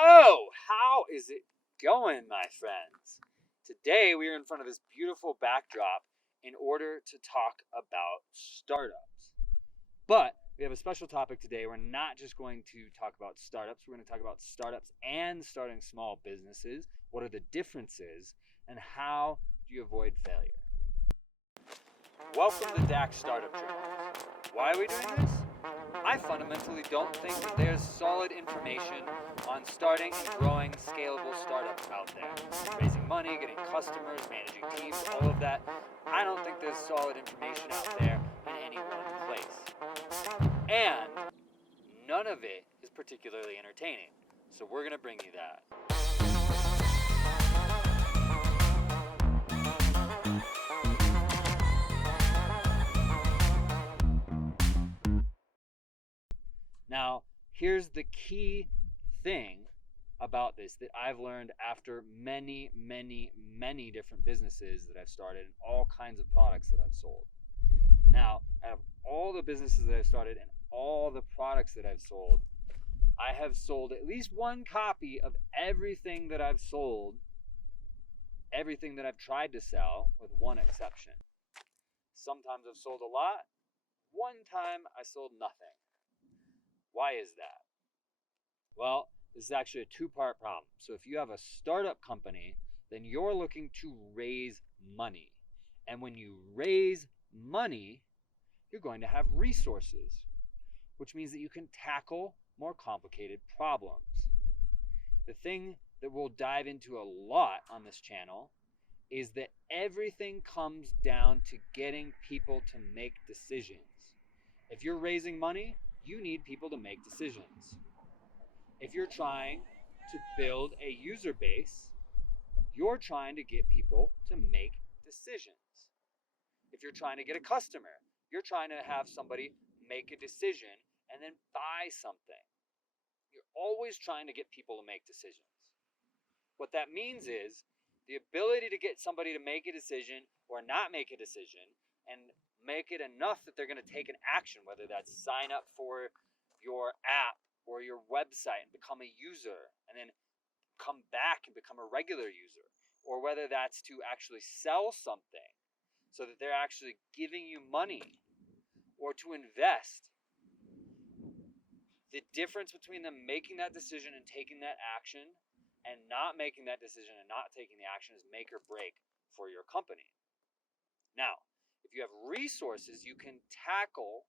Oh, how is it going, my friends? Today we are in front of this beautiful backdrop in order to talk about startups. But we have a special topic today. We're not just going to talk about startups, we're going to talk about startups and starting small businesses. What are the differences, and how do you avoid failure? Welcome to DAX Startup Journals. Why are we doing this? I fundamentally don't think that there's solid information on starting and growing scalable startups out there. Raising money, getting customers, managing teams, all of that. I don't think there's solid information out there in any one place. And none of it is particularly entertaining. So we're going to bring you that. Now, here's the key thing about this that I've learned after many different businesses that I've started and all kinds of products that I've sold. Now, out of all the businesses that I've started and all the products that I've sold, I have sold at least one copy of everything that I've sold, everything that I've tried to sell, with one exception. Sometimes I've sold a lot. One time I sold nothing. Why is that? Well, this is actually a two-part problem. So if you have a startup company, then you're looking to raise money. And when you raise money, you're going to have resources, which means that you can tackle more complicated problems. The thing that we'll dive into a lot on this channel is that everything comes down to getting people to make decisions. If you're raising money, you need people to make decisions. If you're trying to build a user base, you're trying to get people to make decisions. If you're trying to get a customer, you're trying to have somebody make a decision and then buy something. You're always trying to get people to make decisions. What that means is the ability to get somebody to make a decision or not make a decision and make it enough that they're going to take an action, whether that's sign up for your app or your website and become a user and then come back and become a regular user, or whether that's to actually sell something so that they're actually giving you money or to invest. The difference between them making that decision and taking that action and not making that decision and not taking the action is make or break for your company. Now, if you have resources, you can tackle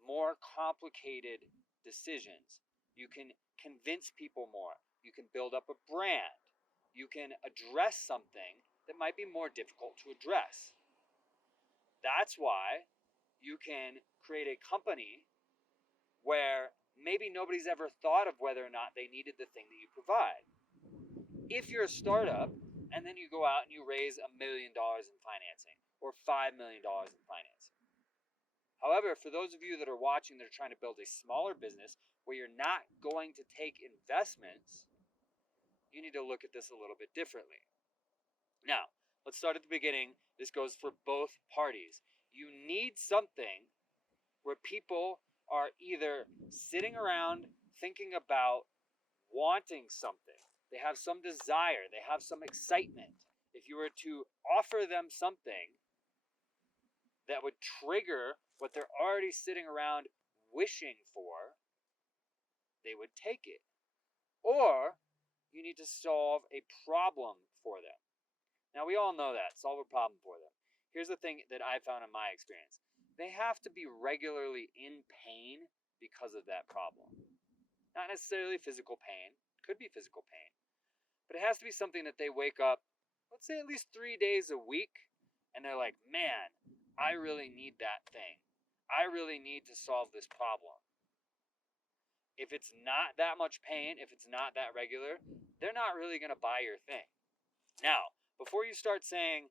more complicated decisions. You can convince people more. You can build up a brand. You can address something that might be more difficult to address. That's why you can create a company where maybe nobody's ever thought of whether or not they needed the thing that you provide. If you're a startup and then you go out and you raise $1 million in financing or $5 million in financing. However, for those of you that are watching that are trying to build a smaller business where you're not going to take investments, you need to look at this a little bit differently. Now, let's start at the beginning. This goes for both parties. You need something where people are either sitting around thinking about wanting something. They have some desire. They have some excitement. If you were to offer them something that would trigger what they're already sitting around wishing for, they would take it. Or you need to solve a problem for them. Now, we all know that. Solve a problem for them. Here's the thing that I found in my experience. They have to be regularly in pain because of that problem. Not necessarily physical pain. Could be physical pain. But it has to be something that they wake up, let's say at least 3 days a week, and they're like, man, I really need that thing. I really need to solve this problem. If it's not that much pain, if it's not that regular, they're not really going to buy your thing. Now, before you start saying,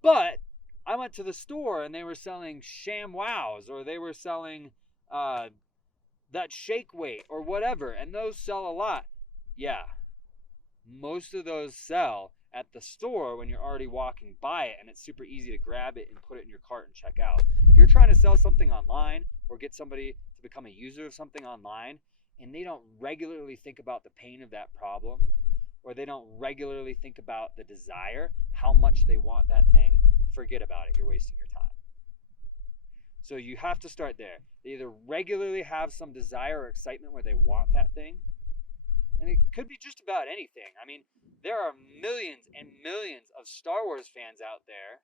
but I went to the store and they were selling ShamWows, or they were selling that shake weight or whatever, and those sell a lot. Yeah, most of those sell at the store when you're already walking by it and it's super easy to grab it and put it in your cart and check out. If you're trying to sell something online or get somebody to become a user of something online, and they don't regularly think about the pain of that problem, or they don't regularly think about the desire, how much they want that thing, forget about it. You're wasting your time. So you have to start there. They either regularly have some desire or excitement where they want that thing, and it could be just about anything. I mean, there are millions and millions of Star Wars fans out there.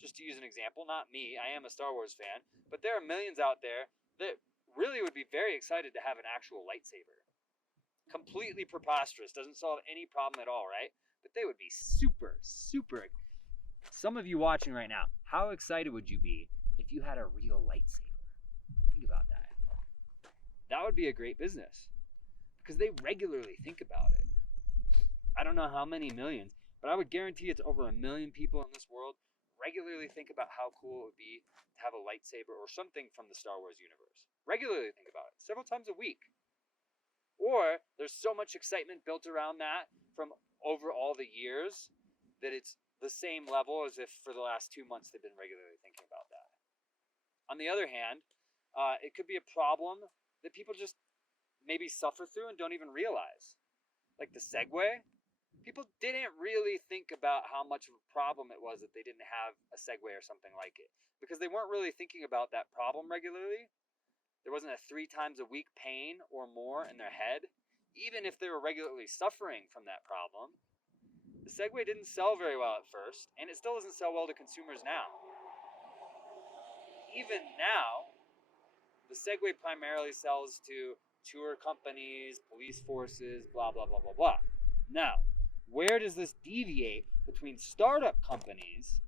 Just to use an example, not me, I am a Star Wars fan, but there are millions out there that really would be very excited to have an actual lightsaber. Completely preposterous, doesn't solve any problem at all, right? But they would be super, super. Some of you watching right now, how excited would you be if you had a real lightsaber? Think about that. That would be a great business because they regularly think about it. I don't know how many millions, but I would guarantee it's over 1 million people in this world regularly think about how cool it would be to have a lightsaber or something from the Star Wars universe. Regularly think about it, several times a week. Or there's so much excitement built around that from over all the years that it's the same level as if for the last 2 months they've been regularly thinking about that. On the other hand, it could be a problem that people just maybe suffer through and don't even realize. Like the Segway. People didn't really think about how much of a problem it was that they didn't have a Segway or something like it, because they weren't really thinking about that problem regularly. There wasn't a 3 times a week pain or more in their head, even if they were regularly suffering from that problem. The Segway didn't sell very well at first, and it still doesn't sell well to consumers now. Even now, the Segway primarily sells to tour companies, police forces, blah, blah, blah, blah, blah. Now, where does this deviate between startup companies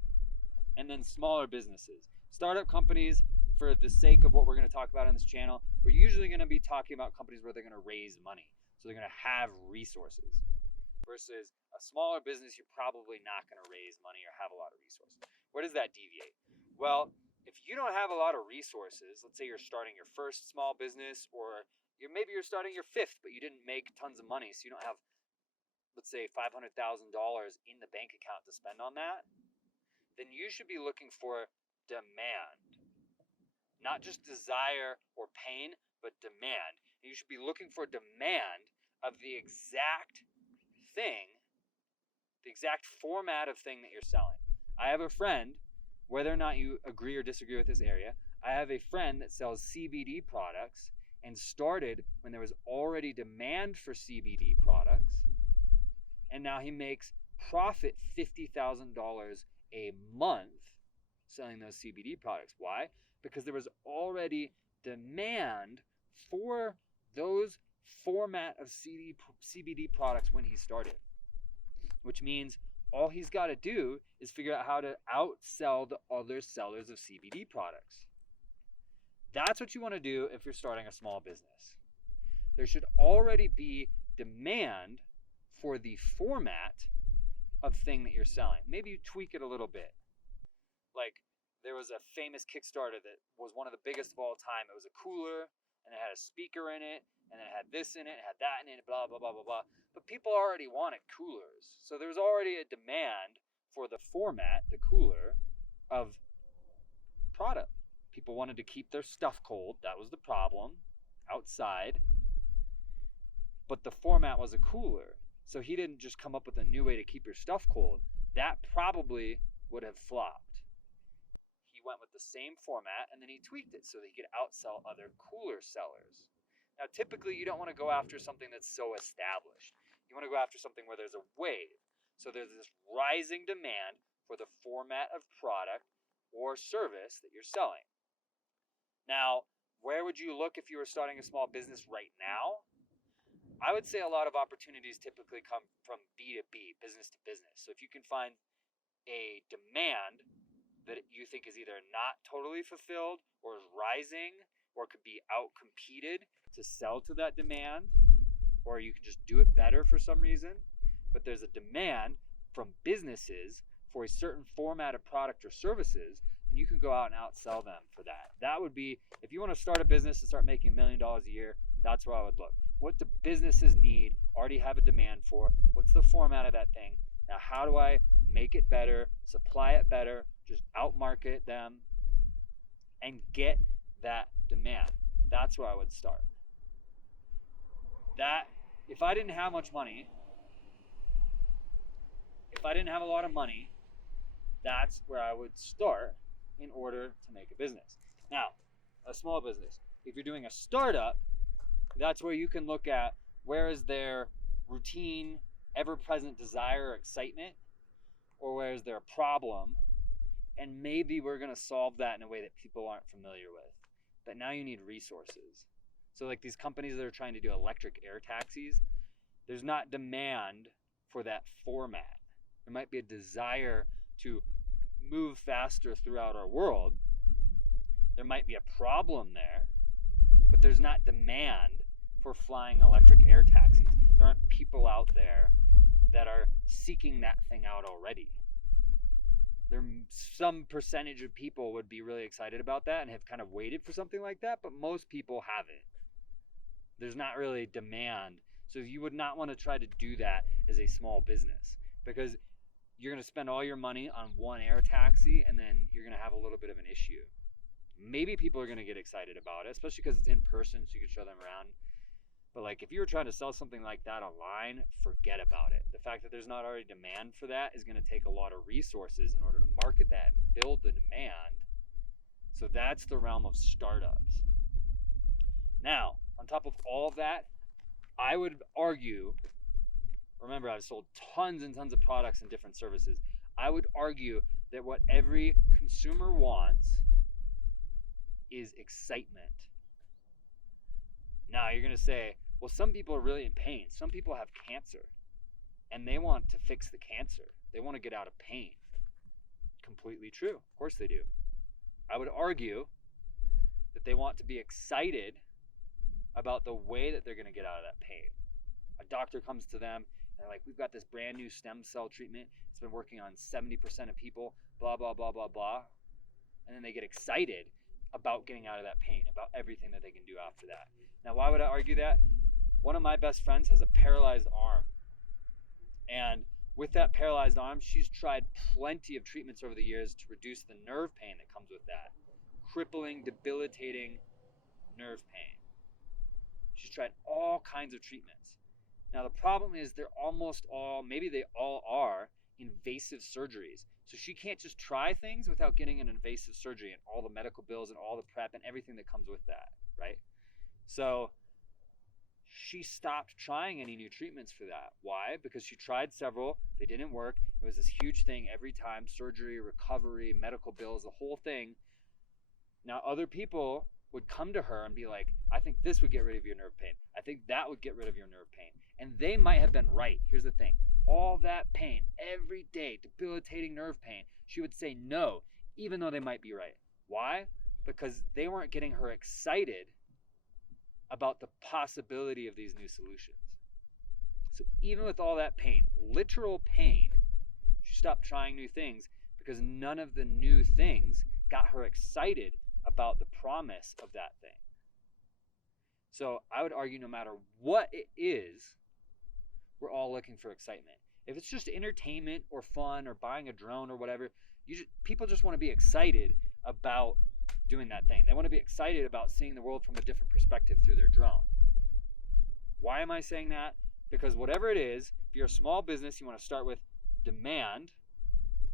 and then smaller businesses? Startup companies, for the sake of what we're going to talk about on this channel, we're usually going to be talking about companies where they're going to raise money. So they're going to have resources. Versus a smaller business, you're probably not going to raise money or have a lot of resources. Where does that deviate? Well, if you don't have a lot of resources, let's say you're starting your first small business, or maybe you're starting your 5th, but you didn't make tons of money, so you don't have, let's say, $500,000 in the bank account to spend on that, then you should be looking for demand. Not just desire or pain, but demand. You should be looking for demand of the exact thing, the exact format of thing that you're selling. I have a friend, whether or not you agree or disagree with this area, I have a friend that sells CBD products and started when there was already demand for CBD products. And now he makes profit $50,000 a month selling those CBD products. Why? Because there was already demand for those format of CBD products when he started. Which means all he's got to do is figure out how to outsell the other sellers of CBD products. That's what you want to do if you're starting a small business. There should already be demand for the format of thing that you're selling. Maybe you tweak it a little bit. Like, there was a famous Kickstarter that was one of the biggest of all time. It was a cooler, and it had a speaker in it, and it had this in it, it had that in it, blah, blah, blah, blah, blah. But people already wanted coolers. So there was already a demand for the format, the cooler, of product. People wanted to keep their stuff cold. That was the problem, outside. But the format was a cooler. So he didn't just come up with a new way to keep your stuff cold. That probably would have flopped. He went with the same format, and then he tweaked it so that he could outsell other cooler sellers. Now, typically, you don't want to go after something that's so established. You want to go after something where there's a wave. So there's this rising demand for the format of product or service that you're selling. Now, where would you look if you were starting a small business right now? I would say a lot of opportunities typically come from B2B, business to business. So if you can find a demand that you think is either not totally fulfilled or is rising or could be out-competed to sell to that demand, or you can just do it better for some reason, but there's a demand from businesses for a certain format of product or services, and you can go out and outsell them for that. That would be, if you want to start a business and start making $1 million a year, that's where I would look. What do businesses need, already have a demand for? What's the format of that thing? Now, how do I make it better, supply it better, just outmarket them, and get that demand? That's where I would start. that if I didn't have much money, if I didn't have a lot of money, that's where I would start in order to make a business. Now, a small business. If you're doing a startup, that's where you can look at where is their routine, ever-present desire or excitement, or where is there a problem, and maybe we're going to solve that in a way that people aren't familiar with. But now you need resources. So like these companies that are trying to do electric air taxis, there's not demand for that format. There might be a desire to move faster throughout our world. There might be a problem there, but there's not demand for flying electric air taxis. There aren't people out there that are seeking that thing out already. There, some percentage of people would be really excited about that and have kind of waited for something like that, but most people haven't. There's not really demand. So you would not want to try to do that as a small business, because you're going to spend all your money on one air taxi and then you're going to have a little bit of an issue. Maybe people are going to get excited about it, especially because it's in person, so you can show them around. But like if you were trying to sell something like that online, forget about it. The fact that there's not already demand for that is going to take a lot of resources in order to market that and build the demand. So that's the realm of startups. Now, on top of all of that, I would argue, remember I've sold tons and tons of products and different services. I would argue that what every consumer wants is excitement. Now you're going to say, well, some people are really in pain. Some people have cancer and they want to fix the cancer. They want to get out of pain. Completely true. Of course they do. I would argue that they want to be excited about the way that they're going to get out of that pain. A doctor comes to them and they're like, we've got this brand new stem cell treatment. It's been working on 70% of people, blah, blah, blah, blah, blah. And then they get excited about getting out of that pain, about everything that they can do after that. Now, why would I argue that? One of my best friends has a paralyzed arm. And with that paralyzed arm, she's tried plenty of treatments over the years to reduce the nerve pain that comes with that. Crippling, debilitating nerve pain. She's tried all kinds of treatments. Now, the problem is they're almost all, maybe they all are, invasive surgeries. So she can't just try things without getting an invasive surgery and all the medical bills and all the prep and everything that comes with that, right? So she stopped trying any new treatments for that. Why? Because she tried several, they didn't work. It was this huge thing every time, surgery, recovery, medical bills, the whole thing. Now other people would come to her and be like, I think this would get rid of your nerve pain. I think that would get rid of your nerve pain. And they might have been right. Here's the thing. All that pain, every day, debilitating nerve pain, she would say no, even though they might be right. Why? Because they weren't getting her excited about the possibility of these new solutions. So even with all that pain, literal pain, she stopped trying new things because none of the new things got her excited about the promise of that thing. So I would argue no matter what it is, we're all looking for excitement. If it's just entertainment or fun or buying a drone or whatever, people just want to be excited about doing that thing. They want to be excited about seeing the world from a different perspective through their drone. Why am I saying that? Because whatever it is, if you're a small business, you want to start with demand.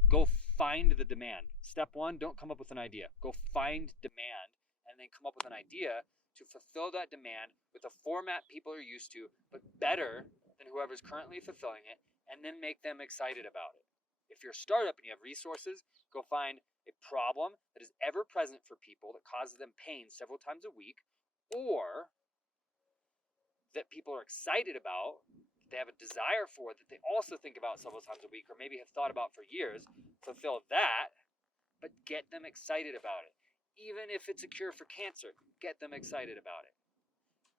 Go find the demand. Step one, don't come up with an idea. Go find demand and then come up with an idea to fulfill that demand with a format people are used to, but better than whoever's currently fulfilling it, and then make them excited about it. If you're a startup and you have resources, go find a problem that is ever present for people that causes them pain several times a week, or that people are excited about, that they have a desire for, that they also think about several times a week, or maybe have thought about for years. Fulfill that, but get them excited about it. Even if it's a cure for cancer, get them excited about it.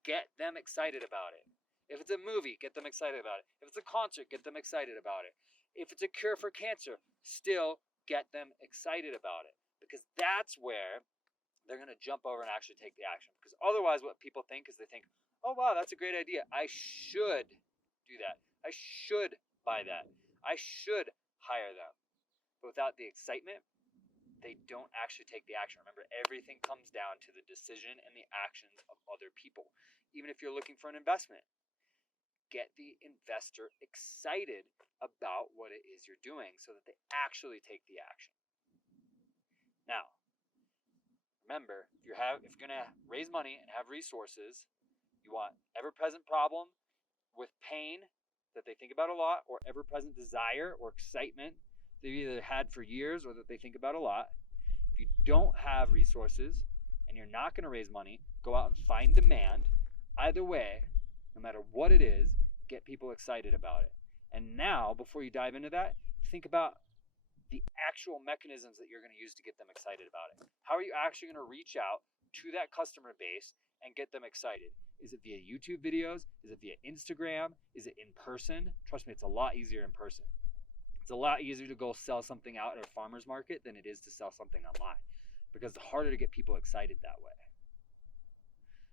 Get them excited about it. If it's a movie, get them excited about it. If it's a concert, get them excited about it. If it's a cure for cancer, still get them excited about it. Because that's where they're going to jump over and actually take the action. Because otherwise what people think is they think, oh wow, that's a great idea. I should do that. I should buy that. I should hire them. But without the excitement, they don't actually take the action. Remember, everything comes down to the decision and the actions of other people. Even if you're looking for an investment, get the investor excited about what it is you're doing so that they actually take the action. Now, remember, if you're going to raise money and have resources, you want ever-present problem with pain that they think about a lot, or ever-present desire or excitement they've either had for years or that they think about a lot. If you don't have resources and you're not going to raise money, go out and find demand. Either way, no matter what it is, get people excited about it. And now, before you dive into that, think about the actual mechanisms that you're going to use to get them excited about it. How are you actually going to reach out to that customer base and get them excited? Is it via YouTube videos? Is it via Instagram? Is it in person? Trust me, it's a lot easier in person. It's a lot easier to go sell something out at a farmer's market than it is to sell something online, because it's harder to get people excited that way.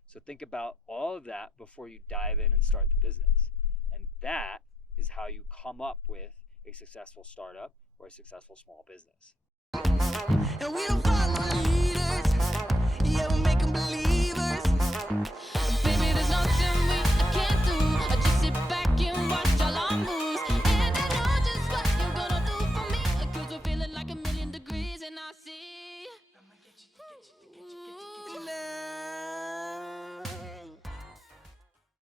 So think about all of that before you dive in and start the business. And that is how you come up with a successful startup or a successful small business.